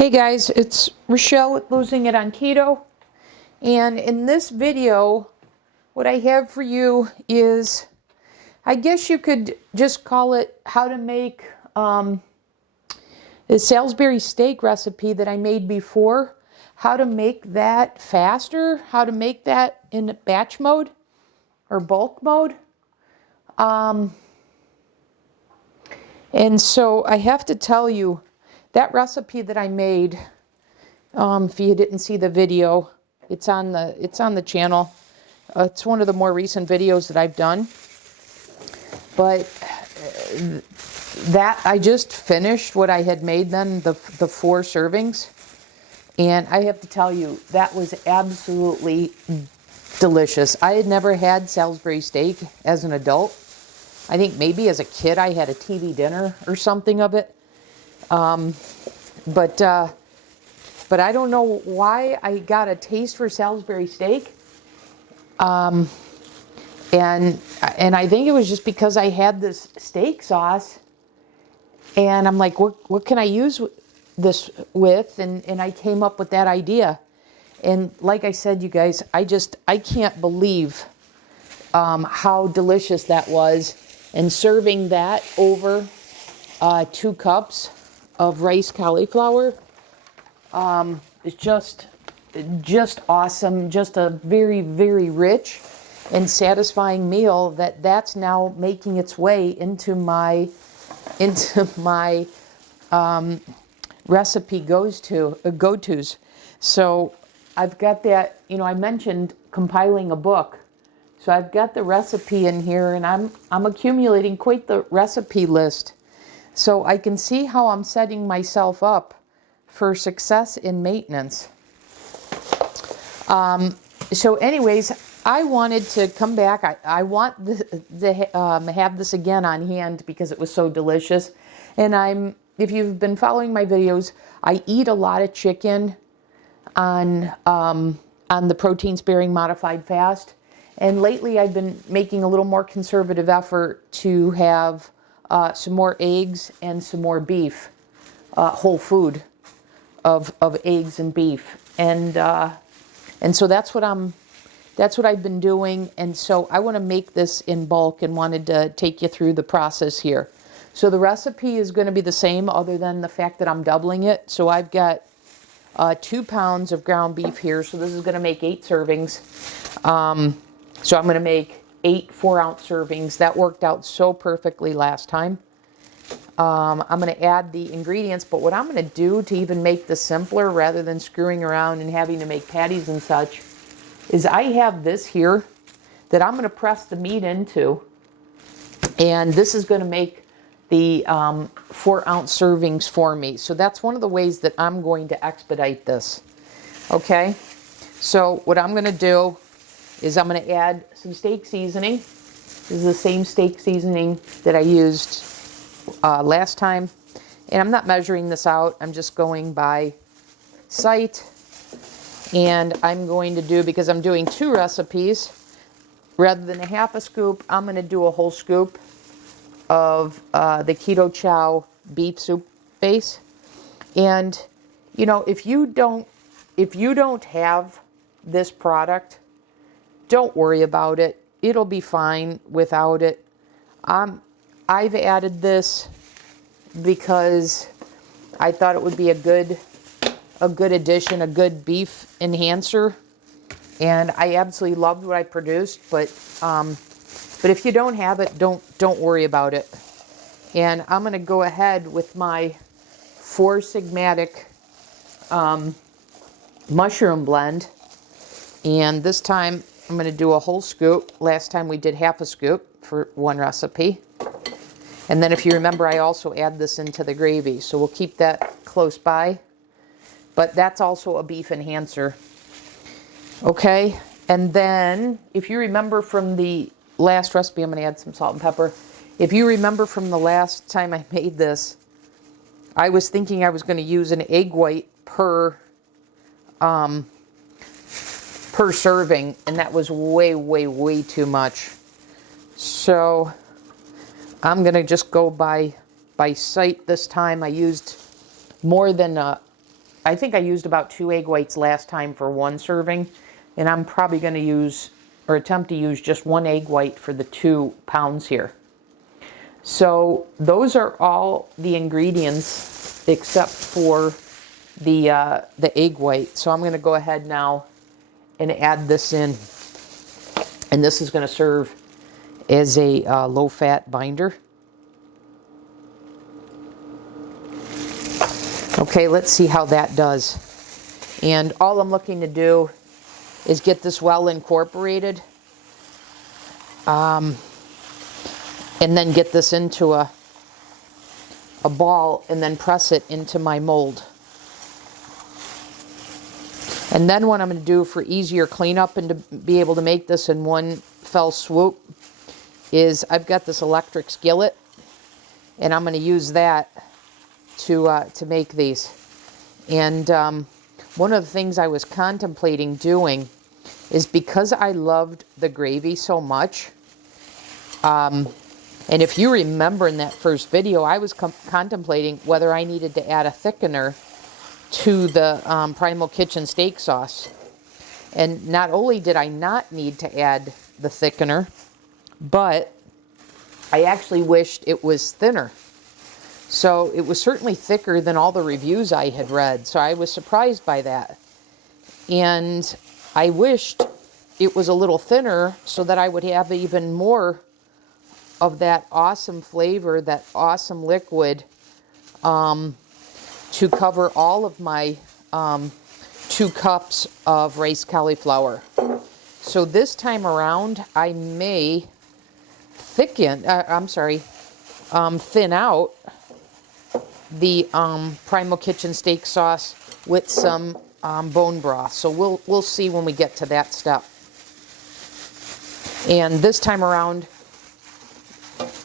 Hey guys, it's Rochelle with Losing It on Keto, and in this video what I have for you is, I guess you could just call it how to make the Salisbury steak recipe that I made before, how to make that faster, how to make that in batch mode or bulk mode. And so I have to tell you, that recipe that I made, if you didn't see the video, it's on the channel. It's one of the more recent videos that I've done. But that I just finished what I had made then, the 4 servings. And I have to tell you, that was absolutely delicious. I had never had Salisbury steak as an adult. I think maybe as a kid I had a TV dinner or something of it. But I don't know why I got a taste for Salisbury steak. And I think it was just because I had this steak sauce, and I'm like, what can I use this with? And I came up with that idea. And like I said, you guys, I can't believe how delicious that was. And serving that over 2 cups of rice cauliflower is just awesome. Just a very, very rich and satisfying meal that's now making its way into my recipe go-tos. So I've got that, I mentioned compiling a book. So I've got the recipe in here, and I'm accumulating quite the recipe list, so I can see how I'm setting myself up for success in maintenance. So anyways, I wanted to come back. I want to have this again on hand because it was so delicious. And if you've been following my videos, I eat a lot of chicken on the protein sparing modified fast. And lately I've been making a little more conservative effort to have some more eggs and some more beef, whole food of eggs and beef. And so that's what I've been doing. And so I want to make this in bulk and wanted to take you through the process here. So the recipe is going to be the same, other than the fact that I'm doubling it. So I've got 2 pounds of ground beef here. So this is going to make 8 servings. So I'm going to make 8 4-ounce servings. That worked out so perfectly last time. I'm going to add the ingredients, but what I'm going to do to even make this simpler, rather than screwing around and having to make patties and such, is I have this here that I'm going to press the meat into, and this is going to make the 4-ounce servings for me. So that's one of the ways that I'm going to expedite this. Okay, so what I'm going to do is I'm going to add some steak seasoning. This is the same steak seasoning that I used last time. And I'm not measuring this out. I'm just going by sight. And I'm going to do, because I'm doing 2 recipes, rather than a half a scoop, I'm going to do a whole scoop of the Keto Chow beef soup base. And, if you don't have this product, don't worry about it. It'll be fine without it. I've added this because I thought it would be a good addition, a good beef enhancer, and I absolutely loved what I produced. But if you don't have it, don't worry about it. And I'm going to go ahead with my 4 Sigmatic mushroom blend, and this time I'm going to do a whole scoop. Last time we did half a scoop for one recipe. And then if you remember, I also add this into the gravy. So we'll keep that close by. But that's also a beef enhancer. Okay. And then if you remember from the last recipe, I'm going to add some salt and pepper. If you remember from the last time I made this, I was thinking I was going to use an egg white per serving, and that was way, way, way too much. So I'm going to just go by sight this time. I used more than a I think I used about 2 egg whites last time for 1 serving, and I'm probably going to use or attempt to use just 1 egg white for the 2 pounds here. So those are all the ingredients except for the egg white. So I'm going to go ahead now and add this in, and this is going to serve as a low-fat binder. Okay, let's see how that does. And all I'm looking to do is get this well incorporated, and then get this into a ball and then press it into my mold. And then what I'm going to do for easier cleanup and to be able to make this in one fell swoop is I've got this electric skillet, and I'm going to use that to make these. And one of the things I was contemplating doing is, because I loved the gravy so much, and if you remember in that first video, I was contemplating whether I needed to add a thickener to the Primal Kitchen steak sauce. And not only did I not need to add the thickener, but I actually wished it was thinner. So it was certainly thicker than all the reviews I had read. So I was surprised by that. And I wished it was a little thinner so that I would have even more of that awesome flavor, that awesome liquid, to cover all of my 2 cups of rice cauliflower. So this time around, I may thin out the Primal Kitchen steak sauce with some bone broth. So we'll see when we get to that step. And this time around,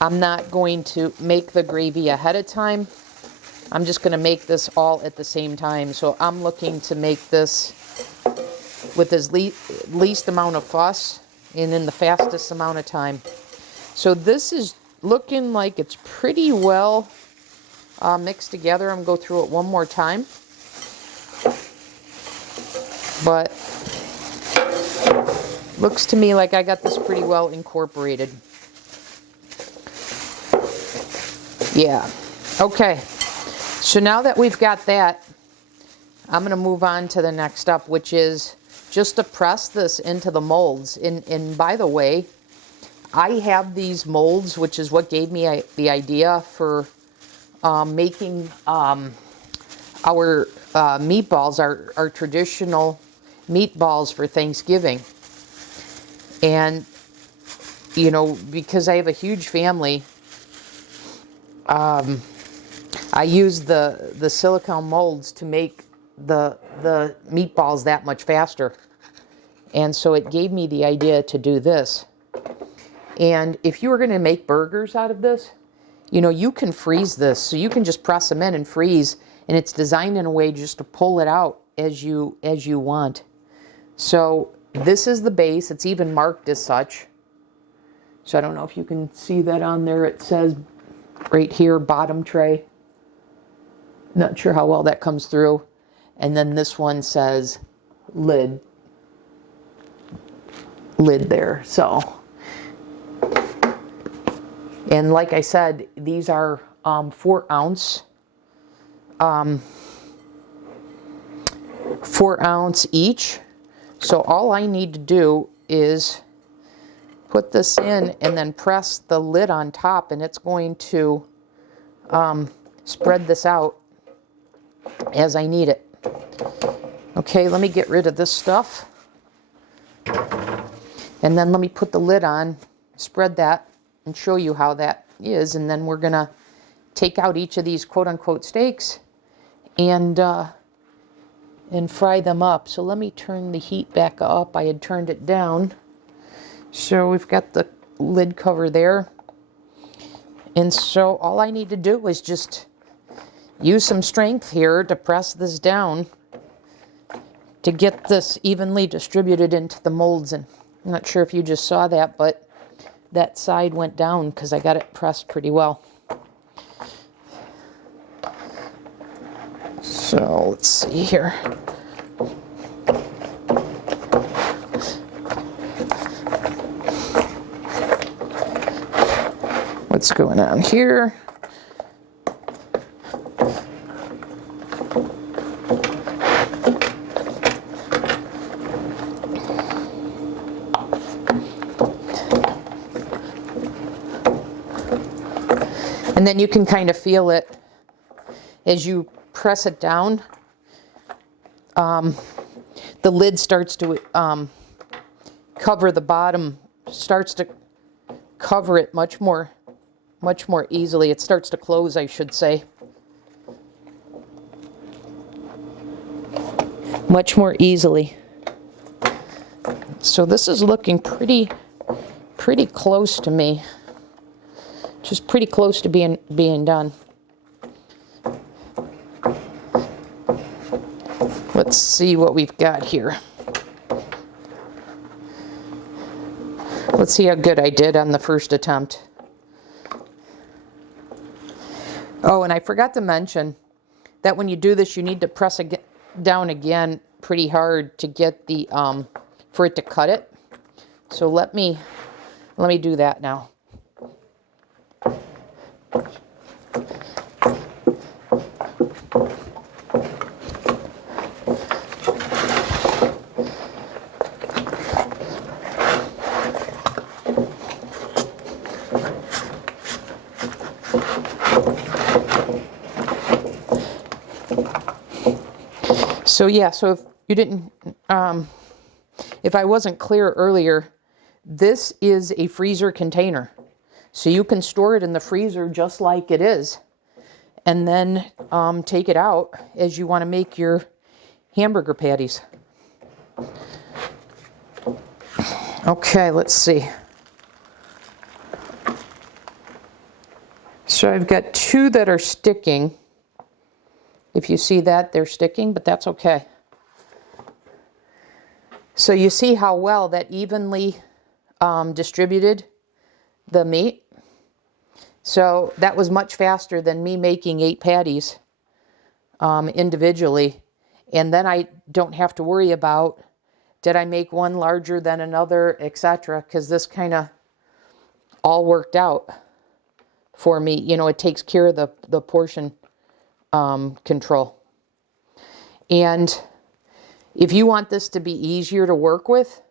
I'm not going to make the gravy ahead of time. I'm just going to make this all at the same time. So I'm looking to make this with as least amount of fuss and in the fastest amount of time. So this is looking like it's pretty well mixed together. I'm going to go through it one more time. But looks to me like I got this pretty well incorporated. Yeah. Okay. So now that we've got that, I'm going to move on to the next step, which is just to press this into the molds. And by the way, I have these molds, which is what gave me the idea for making our meatballs, our traditional meatballs for Thanksgiving. And, you know, because I have a huge family, I use the silicone molds to make the meatballs that much faster. And so it gave me the idea to do this. And if you were going to make burgers out of this, you know, you can freeze this. So you can just press them in and freeze. And it's designed in a way just to pull it out as you want. So this is the base. It's even marked as such. So I don't know if you can see that on there. It says right here, bottom tray. Not sure how well that comes through. And then this one says lid there. So, and like I said, these are 4 ounce each. So all I need to do is put this in and then press the lid on top, and it's going to spread this out as I need it. Okay, let me get rid of this stuff. And then let me put the lid on, spread that, and show you how that is. And then we're going to take out each of these quote-unquote steaks and fry them up. So let me turn the heat back up. I had turned it down. So we've got the lid cover there. And so all I need to do is just use some strength here to press this down to get this evenly distributed into the molds. And I'm not sure if you just saw that, but that side went down because I got it pressed pretty well. So let's see here. What's going on here? And then you can kind of feel it as you press it down. The lid starts to cover the bottom, starts to cover it much more easily. It starts to close, I should say. Much more easily. So this is looking pretty close to me. Just pretty close to being done. Let's see what we've got here. Let's see how good I did on the first attempt. Oh, and I forgot to mention that when you do this, you need to press down again pretty hard to get the for it to cut it. So let me do that now. So yeah, so if you didn't, if I wasn't clear earlier, this is a freezer container. So you can store it in the freezer just like it is, and then take it out as you want to make your hamburger patties. Okay, let's see. So I've got two that are sticking. If you see that, they're sticking, but that's okay. So you see how well that evenly distributed the meat. So that was much faster than me making 8 patties individually. And then I don't have to worry about, did I make one larger than another, etc., because this kind of all worked out for me. You know, it takes care of the portion control. And if you want this to be easier to work with,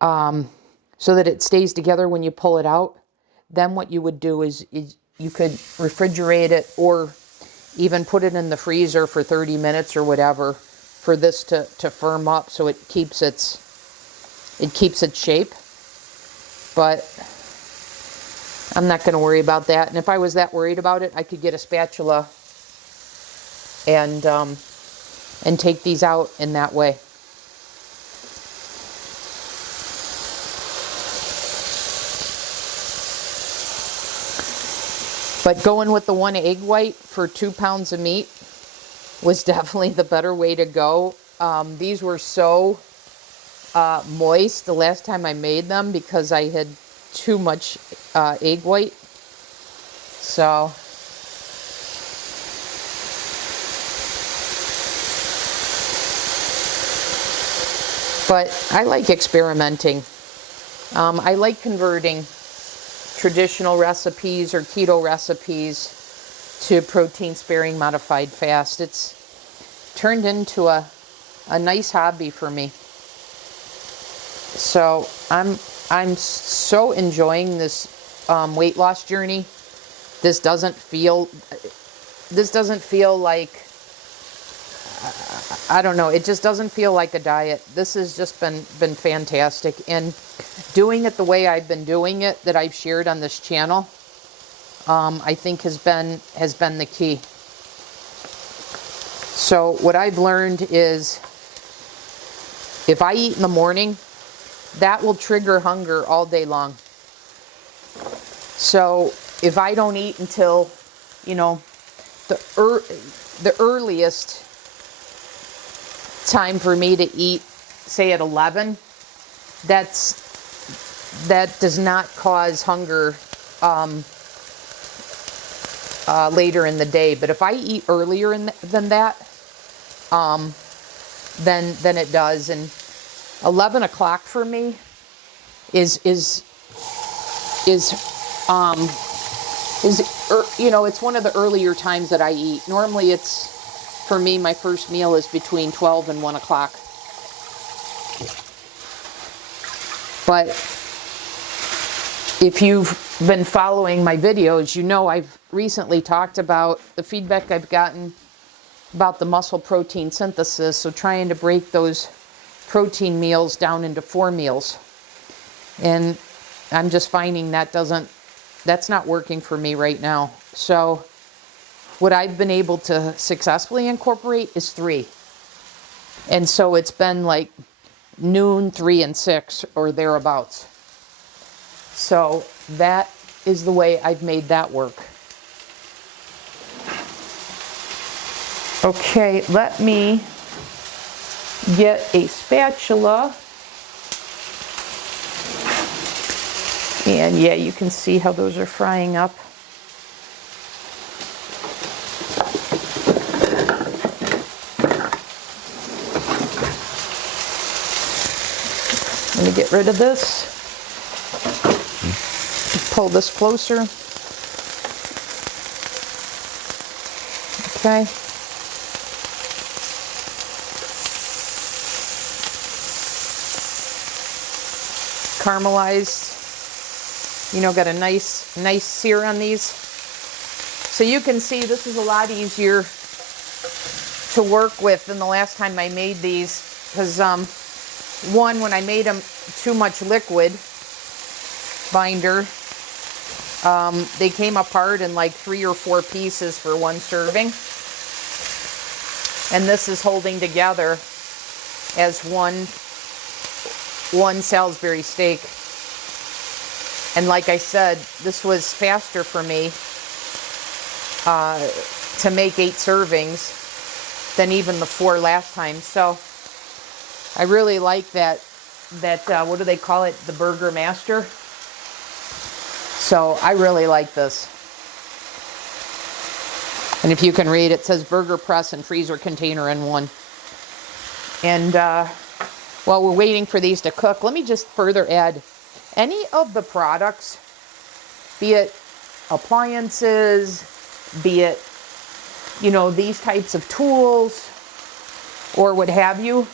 so that it stays together when you pull it out, then what you would do is you could refrigerate it or even put it in the freezer for 30 minutes or whatever for this to firm up so it keeps its shape. But I'm not going to worry about that. And if I was that worried about it, I could get a spatula and take these out in that way. But going with the 1 egg white for 2 pounds of meat was definitely the better way to go. These were so moist the last time I made them because I had too much egg white. So but I like experimenting. I like converting traditional recipes or keto recipes to protein sparing modified fast. It's turned into a nice hobby for me. So I'm so enjoying this weight loss journey. This doesn't feel like, I don't know, it just doesn't feel like a diet. This has just been fantastic. And doing it the way I've been doing it, that I've shared on this channel, I think has been the key. So what I've learned is if I eat in the morning, that will trigger hunger all day long. So if I don't eat until, you know, the earliest time for me to eat, say at 11, that does not cause hunger later in the day. But if I eat earlier than that, then it does. And 11 o'clock for me is you know, it's one of the earlier times that I eat. Normally it's, for me, my first meal is between 12 and 1 o'clock. But if you've been following my videos, you know I've recently talked about the feedback I've gotten about the muscle protein synthesis. So trying to break those protein meals down into 4 meals. And I'm just finding that's not working for me right now. So what I've been able to successfully incorporate is 3. And so it's been like noon, 3, and 6 or thereabouts. So that is the way I've made that work. Okay, let me get a spatula. And yeah, you can see how those are frying up. Let me get rid of this. Pull this closer. Okay. Caramelized. You know, got a nice sear on these. So you can see this is a lot easier to work with than the last time I made these. Because one, when I made them too much liquid binder, they came apart in like 3 or 4 pieces for one serving. And this is holding together as one Salisbury steak. And like I said, this was faster for me to make 8 servings than even the 4 last time. So I really like that what do they call it? The Burger Master. So I really like this. And if you can read, it says burger press and freezer container in one. And while we're waiting for these to cook, let me just further add any of the products, be it appliances, be it, you know, these types of tools or what have you.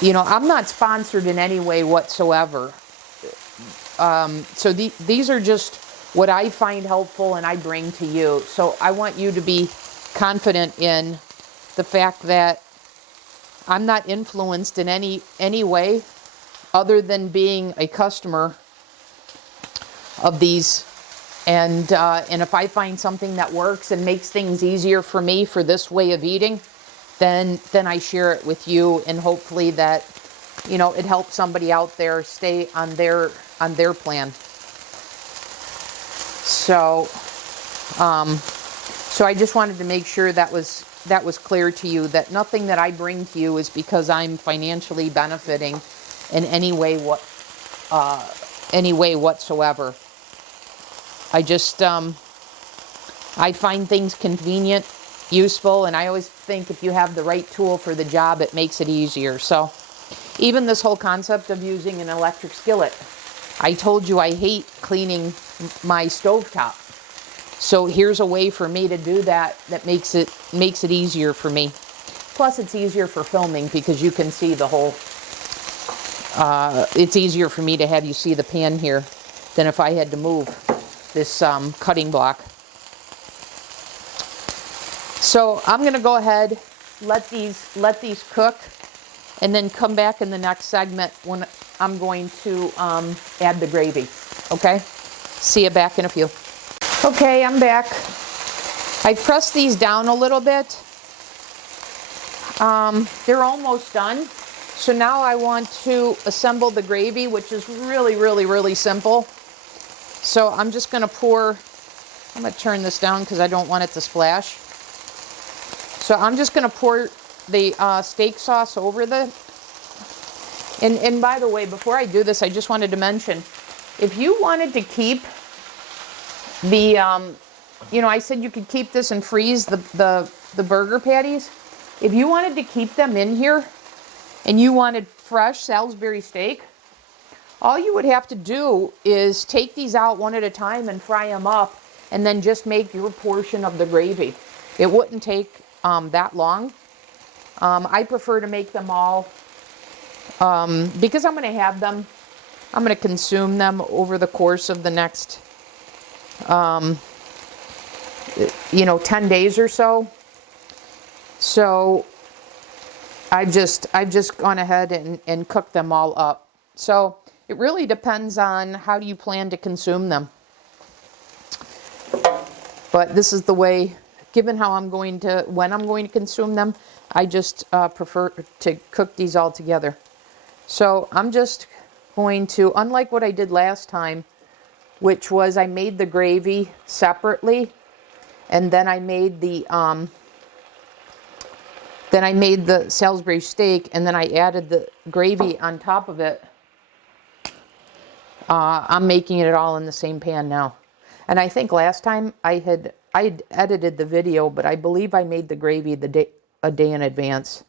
You know, I'm not sponsored in any way whatsoever. So these are just what I find helpful and I bring to you. So I want you to be confident in the fact that I'm not influenced in any way other than being a customer of these. And if I find something that works and makes things easier for me for this way of eating, then I share it with you, and hopefully that, you know, it helps somebody out there stay on their plan. So I just wanted to make sure that was clear to you, that nothing that I bring to you is because I'm financially benefiting in any way whatsoever. I just I find things convenient, useful, and I always think if you have the right tool for the job, it makes it easier. So even this whole concept of using an electric skillet, I told you I hate cleaning my stovetop. So here's a way for me to do that makes it easier for me. Plus it's easier for filming because you can see the whole, it's easier for me to have you see the pan here than if I had to move this cutting block. So I'm going to go ahead, let these cook, and then come back in the next segment when I'm going to add the gravy. Okay? See you back in a few. Okay, I'm back. I pressed these down a little bit. They're almost done. So now I want to assemble the gravy, which is really, really, really simple. So I'm just going to I'm going to turn this down because I don't want it to splash. So I'm just going to pour the steak sauce over and by the way, before I do this, I just wanted to mention, if you wanted to keep the you know, I said you could keep this and freeze the burger patties. If you wanted to keep them in here and you wanted fresh Salisbury steak, all you would have to do is take these out one at a time and fry them up, and then just make your portion of the gravy. It wouldn't take that long. I prefer to make them all because I'm going to have them. I'm going to consume them over the course of the next, 10 days or so. So I've just gone ahead and cooked them all up. So it really depends on how do you plan to consume them. But this is the way, given how when I'm going to consume them, I just prefer to cook these all together. So I'm just going to, unlike what I did last time, which was I made the gravy separately, and then I made the Salisbury steak, and then I added the gravy on top of it. I'm making it all in the same pan now. And I think last time I had edited the video, but I believe I made the gravy a day in advance.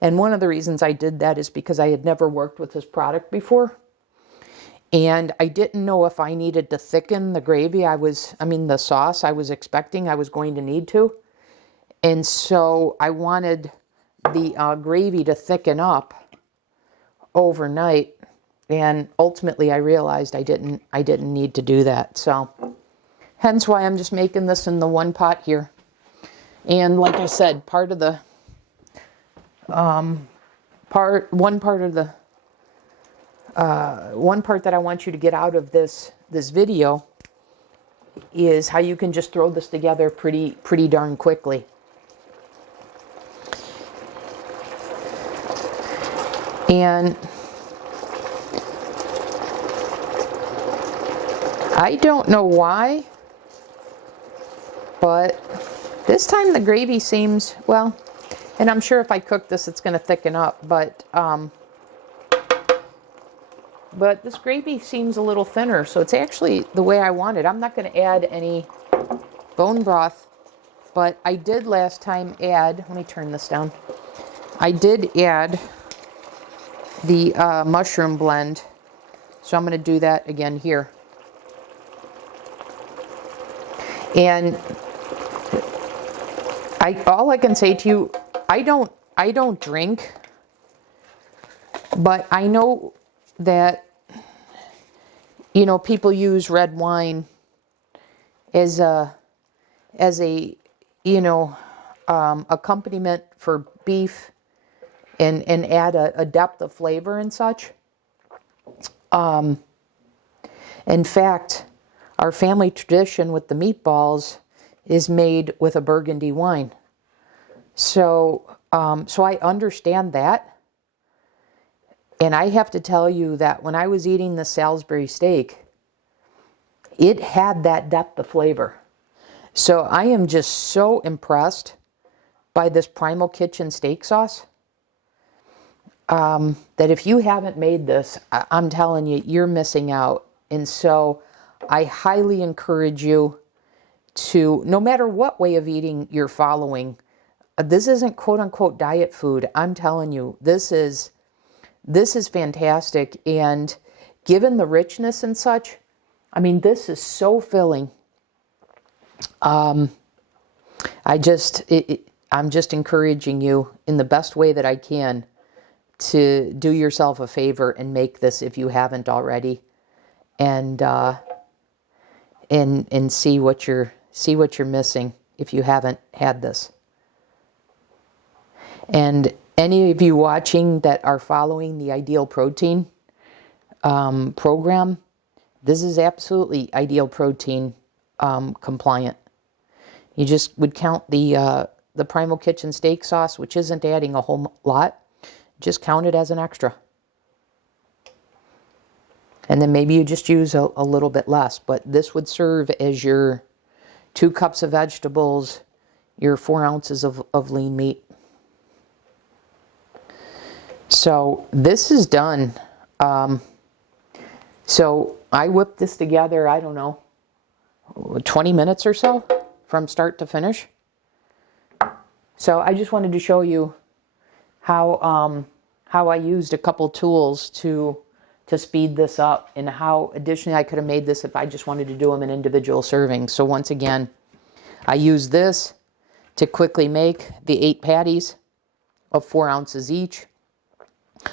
And one of the reasons I did that is because I had never worked with this product before. And I didn't know if I needed to thicken the gravy. The sauce I was expecting I was going to need to. And so I wanted the gravy to thicken up overnight. And ultimately I realized I didn't need to do that. So hence why I'm just making this in the one pot here. And like I said, one part that I want you to get out of this video is how you can just throw this together pretty darn quickly. And I don't know why, but this time the gravy seems, well, and I'm sure if I cook this, it's going to thicken up, but this gravy seems a little thinner, so it's actually the way I want it. I'm not going to add any bone broth, but I did last time add, let me turn this down. I did add the mushroom blend, so I'm going to do that again here. And all I can say to you, I don't drink, but I know that, people use red wine as a accompaniment for beef and add a depth of flavor and such. In fact, our family tradition with the meatballs is made with a Burgundy wine. So I understand that. And I have to tell you that when I was eating the Salisbury steak, it had that depth of flavor. So I am just so impressed by this Primal Kitchen steak sauce that if you haven't made this, I'm telling you, you're missing out. And so I highly encourage you to, no matter what way of eating you're following, this isn't quote unquote diet food. I'm telling you, this is fantastic. And given the richness and such, this is so filling. I'm just encouraging you in the best way that I can to do yourself a favor and make this if you haven't already, and see what you're missing if you haven't had this. And any of you watching that are following the Ideal Protein program, this is absolutely Ideal Protein compliant. You just would count the Primal Kitchen steak sauce, which isn't adding a whole lot. Just count it as an extra. And then maybe you just use a little bit less, but this would serve as your 2 cups of vegetables, your 4 ounces of lean meat. So this is done. So I whipped this together, I don't know, 20 minutes or so. from start to finish. So I just wanted to show you how I used a couple tools to speed this up, and how additionally I could have made this if I just wanted to do them in individual servings. So once again, I used this to quickly make the 8 patties of 4 ounces each.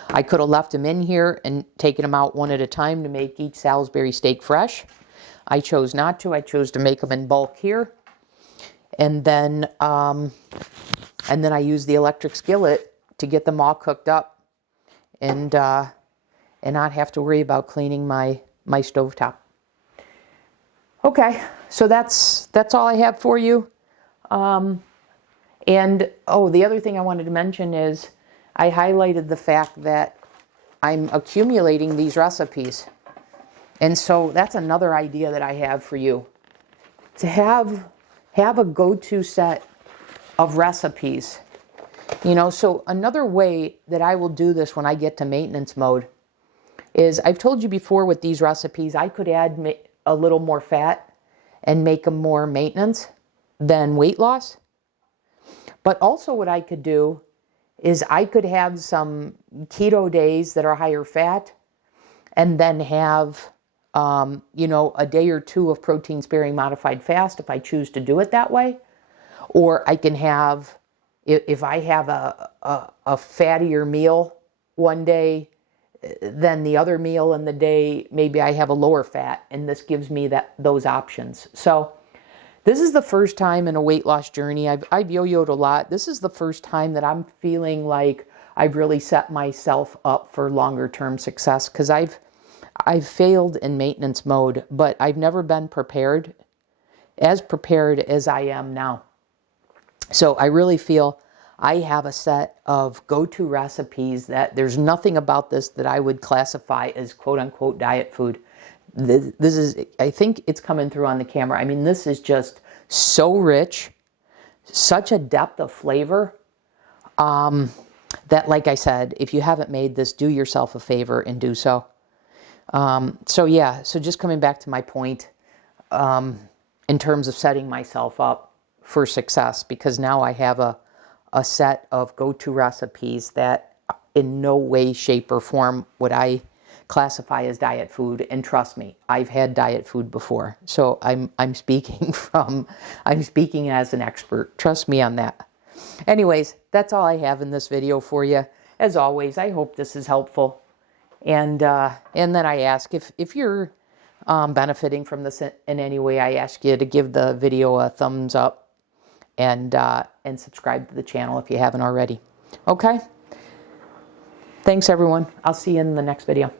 I could have left them in here and taken them out one at a time to make each Salisbury steak fresh. I chose not to. I chose to make them in bulk here. And then I used the electric skillet to get them all cooked up, and not have to worry about cleaning my stovetop. Okay, so that's all I have for you. And the other thing I wanted to mention is I highlighted the fact that I'm accumulating these recipes. And so that's another idea that I have for you. To have a go-to set of recipes. You know, so another way that I will do this when I get to maintenance mode is, I've told you before with these recipes, I could add a little more fat and make them more maintenance than weight loss. But also what I could do is I could have some keto days that are higher fat, and then have, a day or two of protein sparing modified fast if I choose to do it that way. Or I can have, if I have a fattier meal one day, then the other meal in the day, maybe I have a lower fat, and this gives me those options. So this is the first time in a weight loss journey. I've yo-yoed a lot. This is the first time that I'm feeling like I've really set myself up for longer term success, because I've failed in maintenance mode, but I've never been prepared as I am now. So I really feel I have a set of go-to recipes that there's nothing about this that I would classify as quote-unquote diet food. This is, I think it's coming through on the camera. I mean, this is just so rich, such a depth of flavor, that, like I said, if you haven't made this, do yourself a favor and do so. So just coming back to my point, in terms of setting myself up for success, because now I have a set of go-to recipes that in no way, shape, or form would I classify as diet food. And trust me, I've had diet food before, so I'm speaking as an expert. Trust me on that. Anyways, that's all I have in this video for you. As always, I hope this is helpful. And then I ask, if you're benefiting from this in any way, I ask you to give the video a thumbs up, and subscribe to the channel if you haven't already. Okay? Thanks, everyone. I'll see you in the next video.